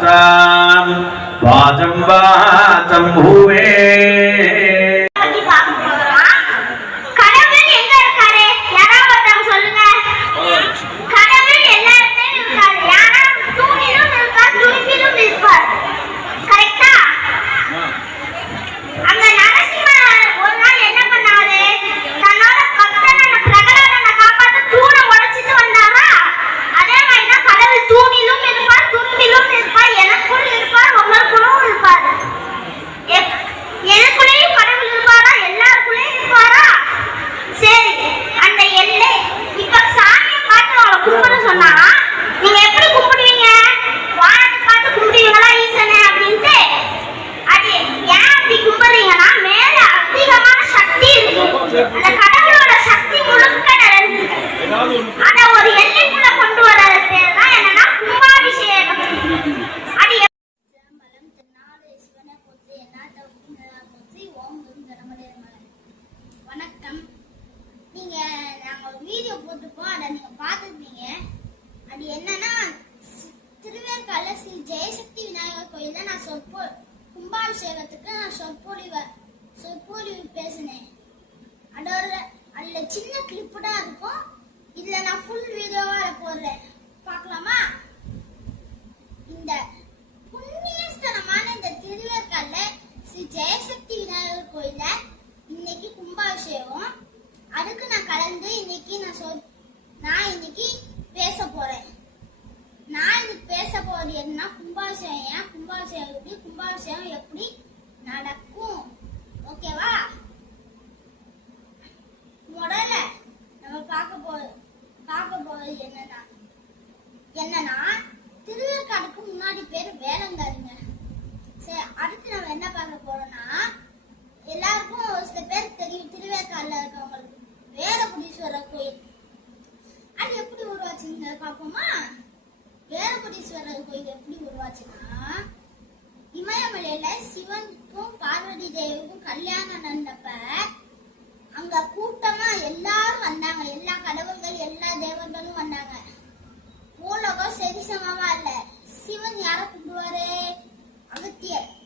வாஜம் வாசம் ஹுவே வணக்கம். நீங்க நாங்க ஒரு வீடியோ போட்டிருப்போம், அதை நீங்க பார்த்துருப்பீங்க. அது என்னன்னா, திருவேற்கால ஸ்ரீ ஜெயசக்தி விநாயகர் கோயில்ல நான் கும்பாபிஷேகத்துக்கு நான் சொற்பொழிவு பேசினேன். அதுல சின்ன கிளிப்பு தான் இருக்கும். இதுல நான் ஃபுல் வீடியோவா போடுறேன், பார்க்கலாமா? இந்த புண்ணியஸ்தலமான இந்த திருவேற்கால ஸ்ரீ ஜெயசக்தி விநாயகர் கோயில்ல இன்னைக்கு கும்பாபிஷேகம். அதுக்கு நான் கலந்து இன்னைக்கு இன்னைக்கு பேச போறேன். நான் இன்னைக்கு பேச போறது என்ன, கும்பாபிஷேகம் எப்படி நடக்கும், ஓகேவா? முதல்ல நம்ம பார்க்க போறது என்னன்னா திருவேற்காடுக்கு முன்னாடி பேர் வேலங்காடுங்க. சரி, அடுத்து நம்ம என்ன பார்க்க போறோம்னா, எல்லாருக்கும் ஒரு சில பேர் தெரியும், திருவேற்காடுல இருக்கவங்களுக்கு வேலபுரீஸ்வரர் கோயில். அது எப்படி உருவாச்சுங்க பார்ப்போமா? வேலபுரீஸ்வரர் கோயில் எப்படி உருவாச்சுன்னா, இமயமலையில சிவனுக்கும் பார்வதி தேவிக்கும் கல்யாணம் நடந்தப்ப அங்க கூட்டமா எல்லாரும் வந்தாங்க. எல்லா கடவுள்கள் எல்லா தேவர்களும் வந்தாங்க. பூலோகம் சரிசமமா இல்ல. சிவன் யார கூப்பிடுவாரு?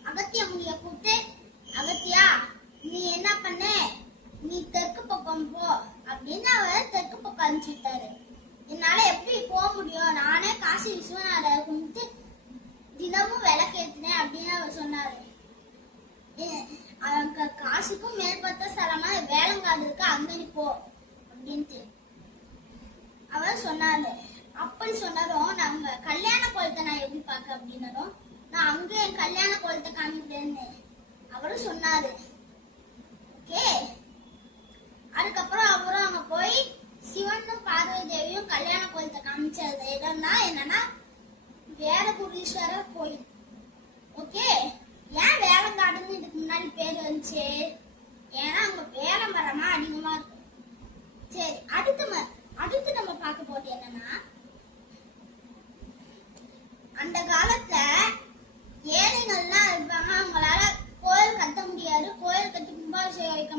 அகத்திய முடிய கூப்பிட்டு, அகத்தியா நீ என்ன பண்ண, நீ தெற்கு பக்கம் போ அப்படின்னு அவர் தெற்கு பக்கம் அனுப்பிச்சுட்டாரு. என்னால எப்படி போக முடியும், நானே காசி விஸ்வநாதர் கும்பிட்டு தினமும் விளக்கேற்றினேன் அப்படின்னு அவர் சொன்னாரு. காசுக்கும் மேற்பட்ட ஸ்தலமா வேலங்காடு இருக்கு, அங்க நீ போ அப்படின்ட்டு அவர் சொன்னாரு. அப்படி சொன்னாரும், நம்ம கல்யாண கோலத்தை நான் எப்படி பார்க்க அப்படின்னாரும், நான் அங்க என் கல்யாண கோலத்தை காமிக்கிறேன்னு அவரும் சொன்னாரு. ஓகே, அதுக்கப்புறம் அவரும் அங்க போய் சிவனும் பார்வதி தேவியும் கல்யாண கோலத்தை காமிச்சது இடம்னா என்னன்னா வேலபுரீஸ்வரர் கோயில். ஓகே, ஏன் வேலங்காடுன்னு இதுக்கு முன்னாடி பேர் வந்துச்சு? ஏன்னா அங்க வேல மரமா அதிகமா இருக்கும். சரி, அடுத்து நம்ம பார்க்க போறது என்னன்னா, அந்த காலத்துல ஏழைகள்லாம் இருப்பாங்க, அவங்களால கோயில் கட்ட முடியாது, கோயில் கட்டி கும்பாபிஷேகம் வைக்க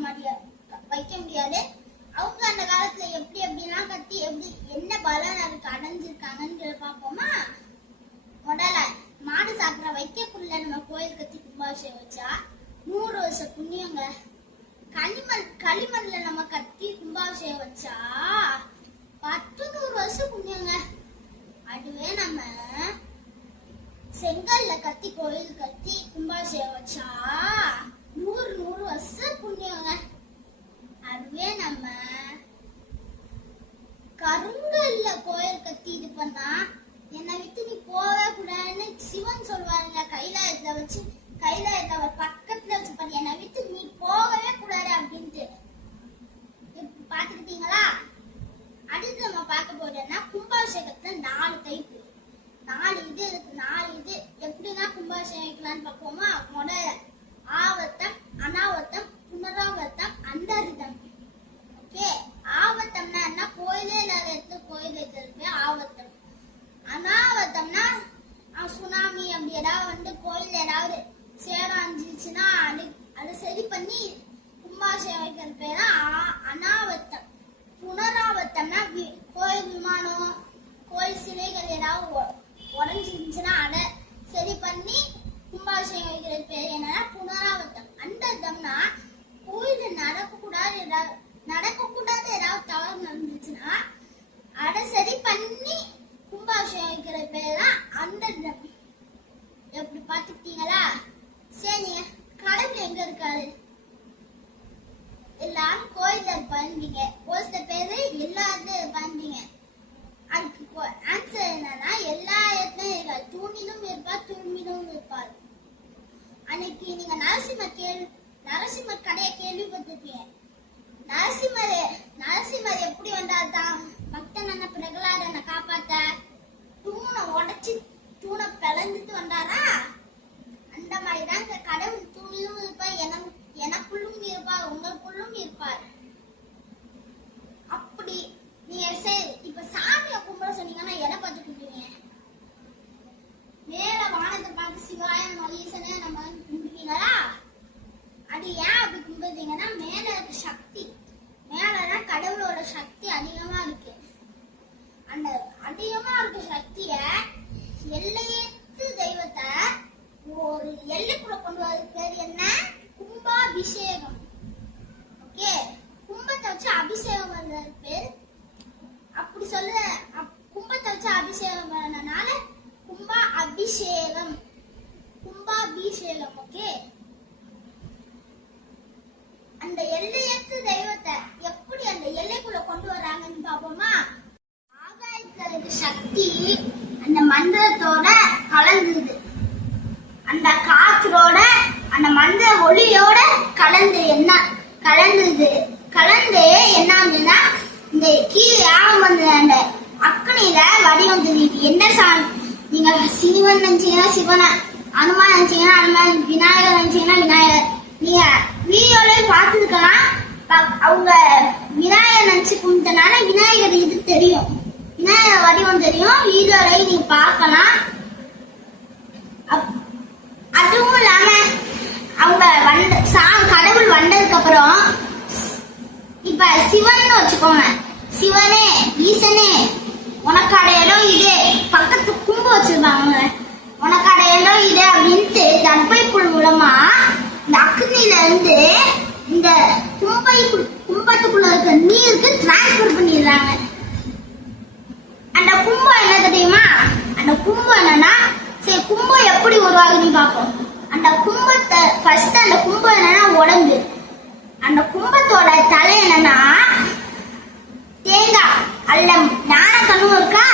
முடியாது. அவங்க அந்த காலத்துல எப்படிலாம் கட்டி என்ன பலன் அதுக்கு அடைஞ்சிருக்காங்கன்னு பார்ப்போமா? முதல்ல மாடு சாப்பிட வைக்கக்குள்ள நம்ம கோயில் கட்டி கும்பாபிஷேகம் வச்சா 100 வருஷம் புண்ணியங்க. களிமண்ல நம்ம கட்டி கும்பாபிஷேகம் வச்சா 100 வருஷம் புண்ணியங்க. அதுவே நம்ம செங்கல்ல கட்டி கோயில் கட்டி கும்பாபிஷேகம் வச்சா 100 வருஷம் புண்ணியங்க. அதுவே நம்ம கருங்கல்ல கோயில் கட்டி இது பண்ணா, என்னை விட்டு நீ போவே கூடாதுன்னு சிவன் சொல்வாருங்க. கைலாயத்துல அவர் பக்கத்துல வச்சு பண்ணி, என்னை விட்டு நீ போகவே கூடாது அப்படின்ட்டு பாத்துக்கிட்டீங்களா? அடுத்து நம்ம பார்க்க போறோம்னா, கும்பாபிஷேகத்துல 4 டைப், 4 இது இருக்கு. 4 இது எப்படின்னா கும்பாபிஷேகம்லான்னு பார்ப்போமா? முதல்ல ஆவர்த்தம், அனாவர்த்தம், புனராவர்த்தம், அந்தரிதம். ஓகே, ஆவர்த்தம்னா என்ன? கோயிலே இல்லாத இடத்துல கோயில் வைக்கிறது ஆவர்த்தம். அனாவர்த்தம்னா சுனாமி அப்படி ஏதாவது கோயில் ஏதாவது சேரம் அஞ்சிச்சுன்னா அது சரி பண்ணி கும்பாபிஷேகம் வைக்கிற பேர் அனாவர்த்தம். புனராவர்த்தம்னா கோயில் விமானம், கோயில் சிலைகள் ஏதாவது உடஞ்சிருந்துச்சுன்னா அதை சரி இருப்பார், துரும்பினவும் இருப்பார். அன்னைக்கு நீங்க நரசிம்மர் கதையை கேள்விப்பட்டிருப்பீங்க. நரசிம்மர் எப்படி வந்தார் தான் பக்தனான பிரகலாதனை காப்பாத்த தூணை உடைச்சு தூணை பிளந்துட்டு வந்தாரா? அந்த மாதிரிதான் இந்த கடவுள் தூணிலும் இருப்பார், எனக்குள்ளும் இருப்பார், உங்களுக்குள்ளும் இருப்பார். அப்படி நீங்க இப்ப சாமியை கும்பிட சொன்னீங்கன்னா எதை பார்த்து கும்பிடுவீங்க? மேல வானத்தை பார்த்து சிவாயம் ஈசனே நம்ம கும்பிடுவீங்களா? அது ஏன் அப்படி கும்பிடுறீங்கன்னா மேல இருக்க சக்தி, மேலதான் கடவுளோட சக்தி அதிகமா இருக்கு. அந்த அதிகமா இருக்க சக்திய எல்லையற்ற தெய்வத்தை ஒரு எல்லைக்குள்ள கொண்டு வர பேர் என்ன? கும்பாபிஷேகம். ஓகே, கும்பத்தை வச்சு அபிஷேகம் பண்ற பேர். அப்படி சொல்ல கும்பத்தை வச்சு அபிஷேகம் பண்ணனால கும்பாபிஷேகம். ஓகே, அந்த எல்லையற்ற தெய்வத்தை எப்படி அந்த எல்லைக்குள்ள கொண்டு வராங்கன்னு பாப்போமா? ஆகாயத்துல இருக்க சக்தி அந்த மந்திரத்தோட கலந்துது, அந்த காற்றோட அந்த மந்திர ஒளியோட கலந்து என்ன ஆகுதுன்னா இந்த கீழே யாகம் வந்து அந்த அக்கனையில வடிவம் தெரியுது. என்ன சாமி? நீங்க சிவன் நினைச்சீங்கன்னா சிவனை, அனுமான் நினைச்சீங்கன்னா அனுமான், விநாயகர் நினைச்சீங்கன்னா விநாயகர். நீங்க வீடியோலயும் பார்த்துருக்கலாம். அவங்க விநாயகர் நினைச்சு கும்பிட்டனால விநாயகர் இது தெரியும், விநாயகர் வடிவம் தெரியும். வீடியோலயும் நீங்க பார்க்கலாம். அதுவும் இல்லாம அவங்க கடவுள் வந்ததுக்கு அப்புறம் இப்ப சிவன் வச்சுக்கோங்க, சிவனே ஈசனே உனக்கு அடையாளம் இது, பக்கத்து கும்பு வச்சிருப்பாங்க, உனக்கு அடையாளம் இது அப்படின்ட்டு தர்பைக்குள் மூலமா இந்த அக்னியில இருந்து இந்த கும்பத்துக்குள்ள இருக்க நீருக்கு டிரான்ஸ்பர் பண்ணிடுறாங்க. அந்த கும்பம் என்ன தெரியுமா? அந்த கும்பம் என்னன்னா, சரி கும்பம் எப்படி உருவாகுதுன்னு பார்ப்போம். அந்த கும்பத்தை ஃபர்ஸ்ட் அந்த கும்பம் என்னன்னா உடம்பு. அந்த கும்பத்தோட தலை என்னன்னா தேங்காய். அல்ல ஞானக்கண்ணும் இருக்கா?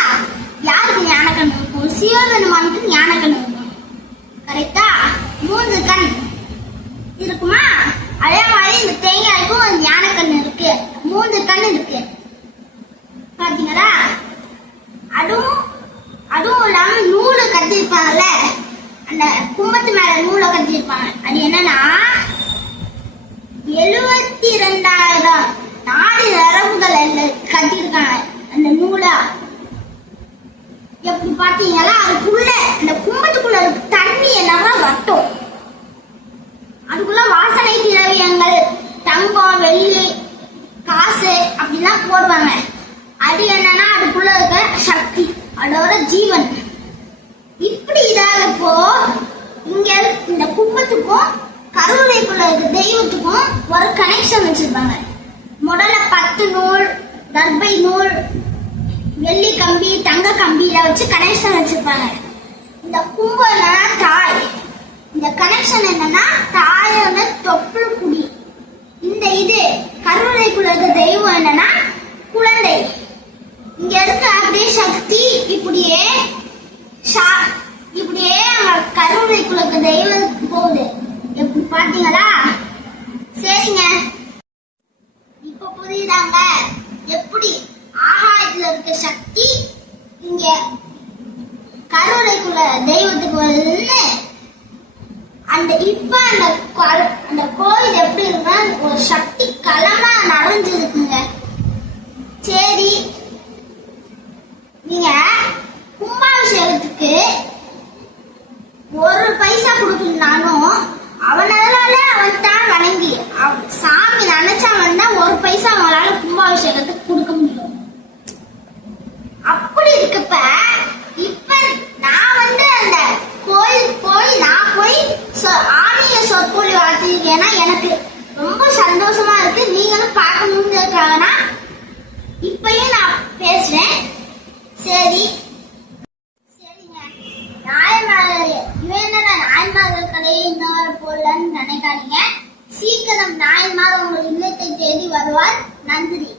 யாருக்கு ஞானக்கண்ணு இருக்கும்? சிவபெருமானுக்கு ஞானக்கண்ணு இருக்கும். கரெக்டா? 3 கண் இருக்குமா? அதே மாதிரி இந்த தேங்காய்க்கும் ஞானக்கண்ணு இருக்கு, 3 கண் இருக்கு. பாத்தீங்களா? அதுவும் இல்லாம நூலை கட்டிருப்பாங்கல்ல, அந்த கும்பத்து மேல நூலை கட்டிருப்பாங்க. அது என்னன்னா 72,000 நாடு நரம்புகள் கட்டிருக்காங்க அந்த நூலா. எப்படி பாத்தீங்களா? அதுக்குள்ள அந்த கும்பத்துக்குள்ள தண்ணி என்னன்னா வட்டும், அதுக்குள்ள வாசனை திரவியங்கள் தங்கம் வெள்ளி காசு அப்படிலாம் போடுவாங்க. அது என்னன்னா அதுக்குள்ள இருக்க சக்தி, அதோட ஜீவன். இப்படி இதாகப்போ இங்க இந்த கும்பத்துக்கும் கருவறைக்குள்ள இருக்க தெய்வத்துக்கும் ஒரு கனெக்ஷன் வச்சிருப்பாங்க. முதல்ல 10 நூல், தர்பை நூல், வெள்ளி கம்பி, தங்க கம்பியில வச்சு கனெக்ஷன் வச்சிருப்பாங்க. இந்த கும்பம் என்னன்னா தாய். இந்த கனெக்ஷன் என்னன்னா தாயோட தொப்புள் குடி. இந்த இது கருவறைக்குள்ள இருக்க தெய்வம் என்னன்னா குழந்தை. இங்க இருக்க அப்படியே சக்தி இப்படியே கருவறைக்குள்ள இருக்க தெய்வத்துக்கு போகுது. எப்படி பாத்தீங்களா? சரிங்க, இப்ப புரியுதாங்க எப்படி ஆகாயத்துல இருக்க சக்தி இங்க கருவறைக்குள்ள தெய்வத்துக்கு வருதுன்னு. இப்ப அந்த கோயில் எப்படி இருக்குன்னா ஒரு சக்தி களமா நிறைஞ்சிருக்குங்க. சரி, நீங்க கும்பாபிஷேகத்துக்கு 1 பைசா கொடுக்கலனாலும் அவனால அவன் தான் வணங்கி சாமி நினைச்சா வந்தா 1 பைசா அவங்களால கும்பாபிஷேகத்துக்கு கொடுக்க முடியும். அப்படி இருக்கப்ப இப்ப நான் வந்து அந்த கோயில் நான் போய் ஆன்மீக சொற்பொழி வாழ்த்திருக்கேன்னா எனக்கு ரொம்ப சந்தோஷமா இருக்கு. நீங்களும் பார்க்கணும்னு இருக்காங்கன்னா இப்பயும் நான் பேசுறேன். சரிங்க, நாயன்மார்கள் கதையை இந்த போடலன்னு நினைக்காதீங்க. சீக்கிரம் நாயன்மார் உங்கள் இல்லத்தை தேடி வருவார். நன்றி.